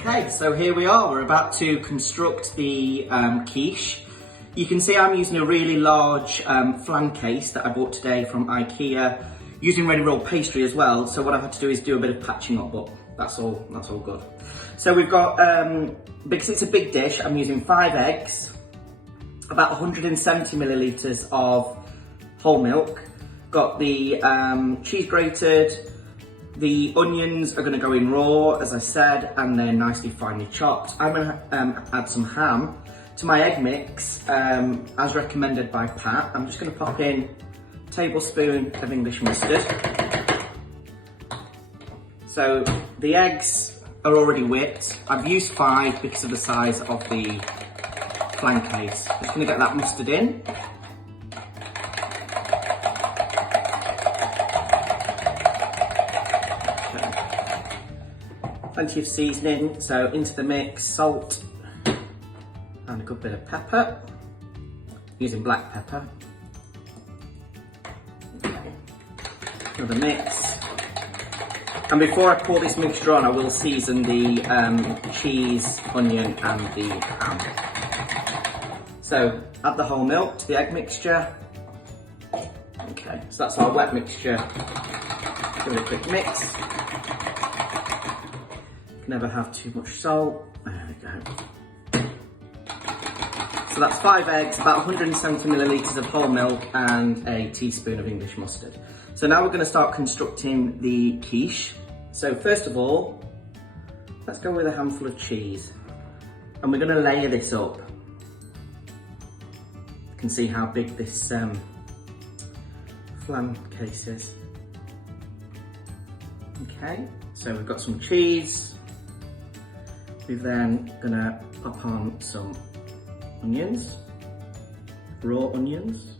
Okay, so here we are. We're about to construct the quiche. You can see I'm using a really large flan case that I bought today from IKEA, using ready rolled pastry as well. So what I've had to do is do a bit of patching up, but that's all good. So we've got, because it's a big dish, I'm using 5 eggs, about 170 millilitres of whole milk, got the cheese grated. The onions are going to go in raw, as I said, and they're nicely finely chopped. I'm going to add some ham to my egg mix, as recommended by Pat. I'm just going to pop in a tablespoon of English mustard. So the eggs are already whipped. I've used 5 because of the size of the flan case. I'm just going to get that mustard in. Plenty of seasoning, so into the mix, salt and a good bit of pepper, using black pepper. Okay. Another mix. And before I pour this mixture on, I will season the cheese, onion and the ham. So add the whole milk to the egg mixture. Okay, so that's our wet mixture. Give it a quick mix. Never have too much salt. There we go. So that's 5 eggs, about 170 millilitres of whole milk and a teaspoon of English mustard. So now we're going to start constructing the quiche. So first of all, let's go with a handful of cheese. And we're going to layer this up. You can see how big this flan case is. Okay, so we've got some cheese. We're then gonna pop on some onions, raw onions.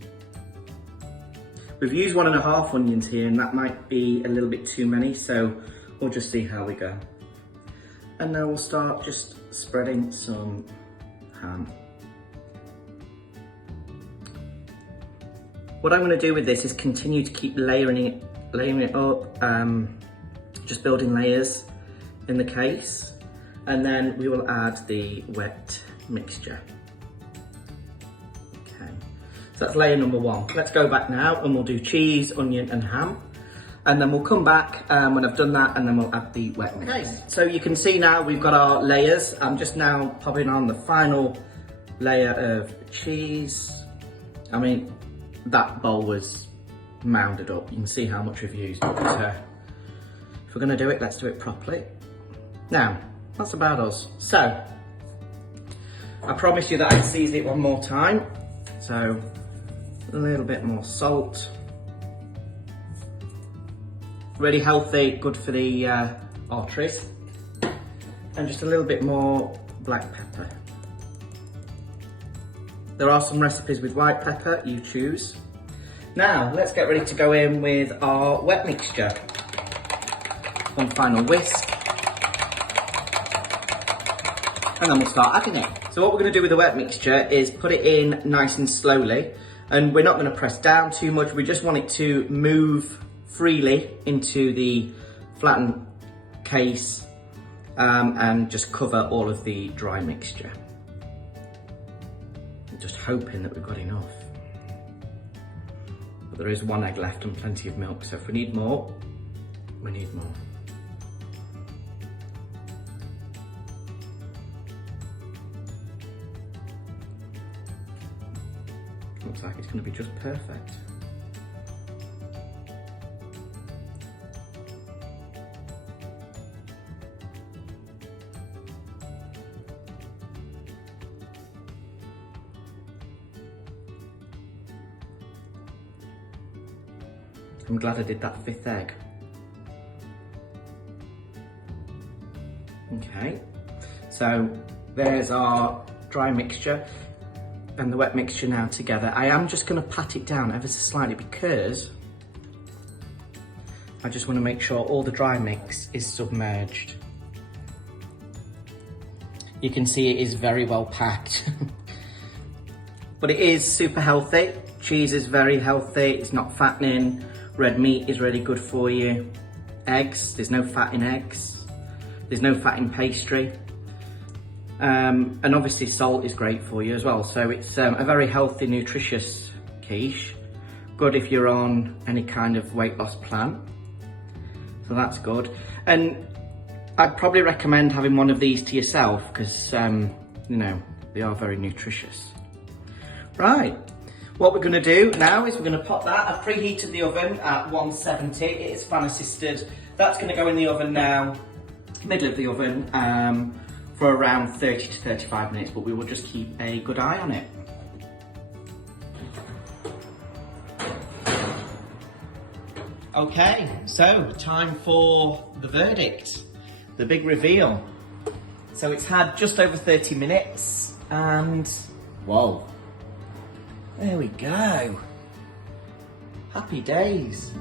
We've used 1.5 onions here and that might be a little bit too many, so we'll just see how we go. And now we'll start just spreading some ham. What I'm gonna do with this is continue to keep layering it up, just building layers in the case. And then we will add the wet mixture. Okay, so that's layer number 1. Let's go back now and we'll do cheese, onion and ham. And then we'll come back when I've done that and then we'll add the wet mix. Okay, so you can see now we've got our layers. I'm just now popping on the final layer of cheese. I mean, that bowl was mounded up. You can see how much we've used. But if we're gonna do it, let's do it properly. Now, that's about us. So, I promise you that I'd season it one more time. So, a little bit more salt. Really healthy, good for the arteries. And just a little bit more black pepper. There are some recipes with white pepper, you choose. Now, let's get ready to go in with our wet mixture. One final whisk. And then we'll start adding it. So what we're going to do with the wet mixture is put it in nice and slowly, and we're not going to press down too much. We just want it to move freely into the flattened case and just cover all of the dry mixture. I'm just hoping that we've got enough. But there is 1 egg left and plenty of milk, so if we need more, we need more. Looks like it's going to be just perfect. I'm glad I did that 5th egg. Okay, so there's our dry mixture and the wet mixture now together. I am just going to pat it down ever so slightly because I just want to make sure all the dry mix is submerged. You can see it is very well packed. But it is super healthy. Cheese is very healthy, it's not fattening. Red meat is really good for you. Eggs, there's no fat in eggs. There's no fat in pastry. And obviously salt is great for you as well. So it's a very healthy, nutritious quiche. Good if you're on any kind of weight loss plan. So that's good. And I'd probably recommend having one of these to yourself because, you know, they are very nutritious. Right, what we're gonna do now is we're gonna pop that. I've preheated the oven at 170. It is fan assisted. That's gonna go in the oven now, middle of the oven, for around 30 to 35 minutes, but we will just keep a good eye on it. Okay, so time for the verdict, the big reveal. So it's had just over 30 minutes and whoa, there we go. Happy days.